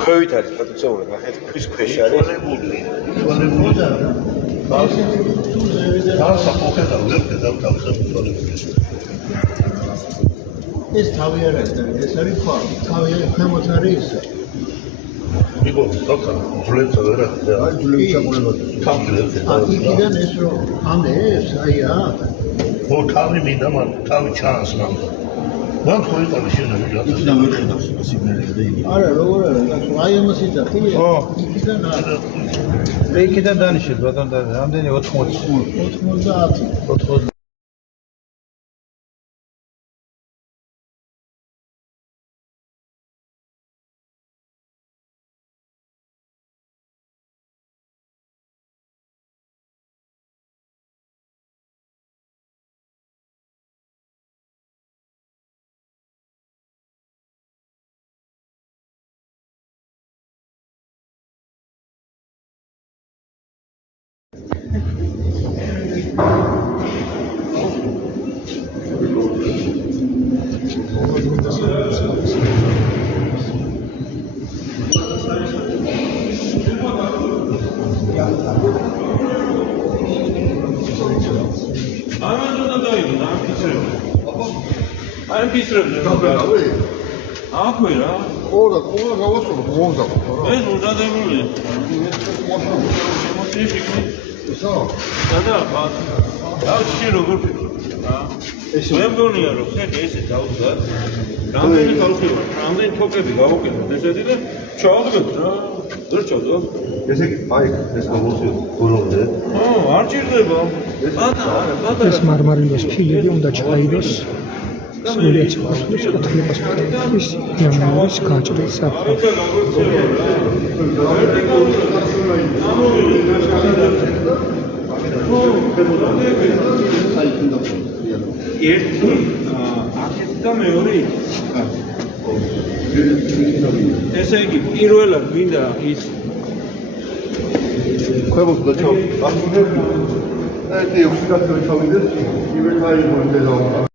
ქვევით არის ფაქტობრივად ნახეთ ქვის ქვეშ არის ეს თავი არ არის და ეს არის ქვა თავი ქვემოთ არის ისა იყო თქო ძვლებს არა და აი ძვლებს ჩამოლებად თავი იქიდან ეს რომ ამეს აი რა ო თავი მინდა მან თავი ჩანს მან მან ხო იყო შეიძლება იქიდან ვეხედავს სიგნალები და იმი არა როგორ არა აი ამას იცი ხო იქიდან არა იქიდან დანიშნეთ ბატონ და რამდენი 80 I'm pissed. Akwera. Ora gavasolo moza. Ez orada demir. So. Sada bas. Daha şey olur. Ben bunu yarım. Neyse davuzlar. Ramden kalkıyor. Ramden tokedi gavukedi. Desedi de çaldı. Dur çaldı. ესე აი ეს მოვუსიო გუროვდე არჩირდება. ეს მარმარილოს ფილები უნდა ჩაიდოს სრულიად საფრთხის კეთილებას მქონების იამაურის გაჭრის საფრთხე. ერთი აქეთ და მეორე ესე იგი პირველად მინდა ის ქვემოთ და ჩავ. ახლა ერთი 6 კაცი ჩავიდეს, ივერაი მომდედა.